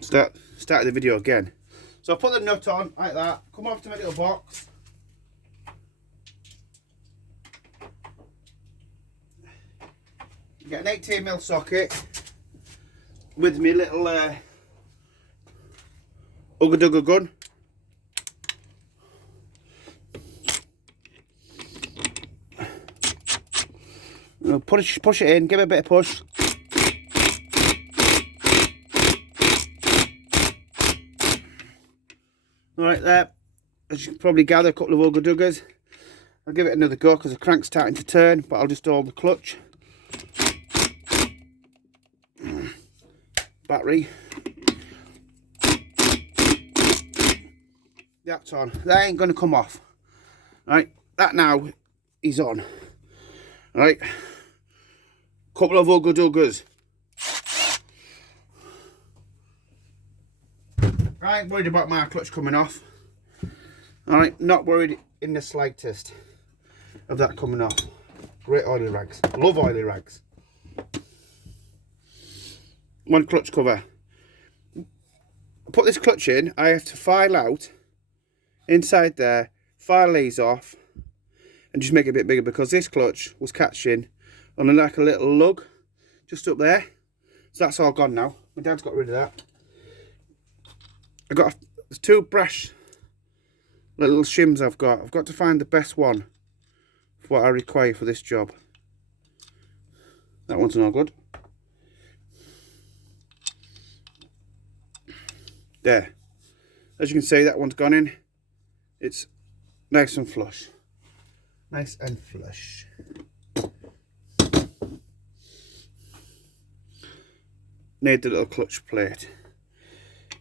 Start the video again. So I put the nut on like that, come off to my little box. Get an 18mm socket with my little Ugga Dugga gun. Push it in, give it a bit of push. Right there, as you can probably gather, a couple of Ugga Duggas. I'll give it another go because the crank's starting to turn, but I'll just hold the clutch. Battery. That's on. That ain't going to come off. Right, that now is on. Right, couple of Ugga Duggas. I ain't worried about my clutch coming off. Alright, not worried in the slightest of that coming off. Great oily rags. Love oily rags. One clutch cover. I put this clutch in, I have to file out inside there, file these off, and just make it a bit bigger because this clutch was catching on like a little lug just up there. So that's all gone now. My dad's got rid of that. There's two brass little shims I've got to find the best one for what I require for this job. That one's not good. There. As you can see, that one's gone in. It's nice and flush. Nice and flush. Need the little clutch plate.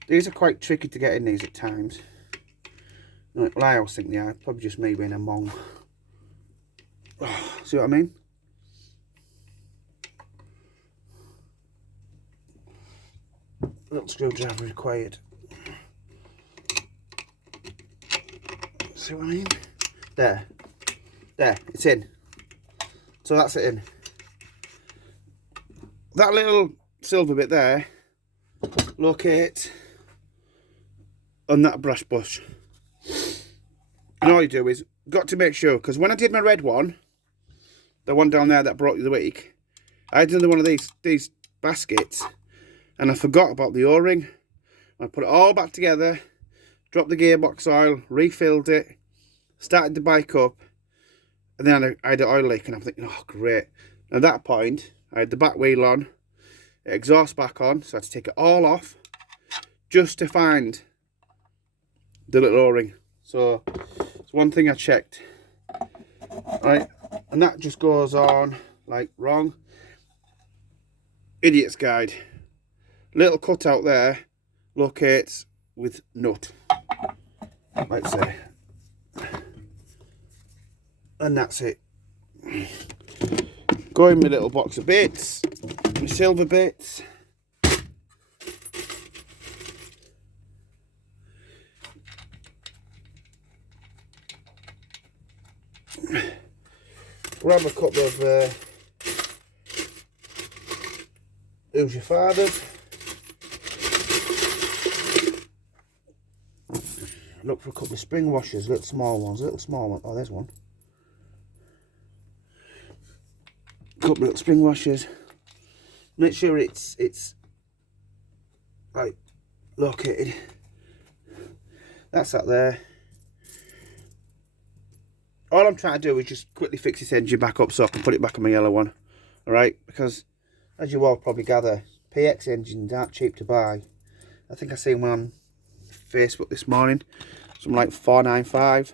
These are quite tricky to get in these at times. Well, I always think they are. Probably just me being a mong. Oh, see what I mean? Little screwdriver required. See what I mean? There. There, it's in. So that's it in. That little silver bit there, locate on that brass bush. And all you do is, got to make sure, because when I did my red one, the one down there that broke the other week, I did another one of these baskets, and I forgot about the O-ring. I put it all back together, dropped the gearbox oil, refilled it, started the bike up, and then I had an oil leak, and I'm thinking, oh great. At that point, I had the back wheel on, exhaust back on, so I had to take it all off, just to find the little O-ring. So it's one thing I checked, right, and that just goes on like wrong. Idiot's guide. Little cutout there locates with nut, let's say, and that's it. Go in my little box of bits, my silver bits. Grab a couple of Who's Your Father's. Look for a couple of spring washers, little small ones, Oh, there's one. Couple of little spring washers. Make sure it's like located. That's that there. All I'm trying to do is just quickly fix this engine back up so I can put it back on my yellow one. Alright, because as you all probably gather, PX engines aren't cheap to buy. I think I seen one on Facebook this morning, something like $4.95.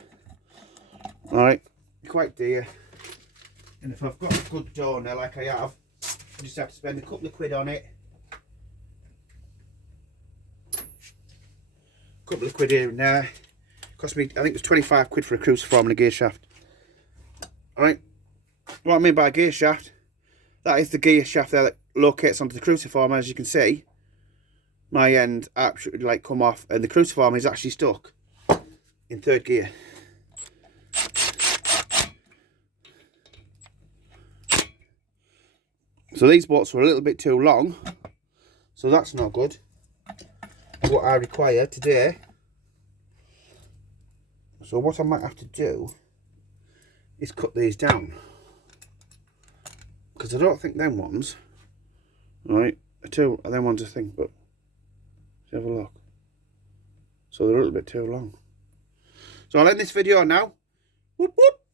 Alright, quite dear. And if I've got a good donor like I have, I just have to spend a couple of quid on it. A couple of quid here and there. Cost me, I think it was 25 quid for a cruciform and a gear shaft. Alright, what I mean by gear shaft, that is the gear shaft there that locates onto the cruciform. As you can see, my end absolutely like come off, and the cruciform is actually stuck in third gear. So these bolts were a little bit too long, so that's not good. what I require today. So what I might have to do is cut these down, because I don't think them ones, right, them ones I think, but let's have a look. So they're a little bit too long. So I'll end this video now. Whoop whoop.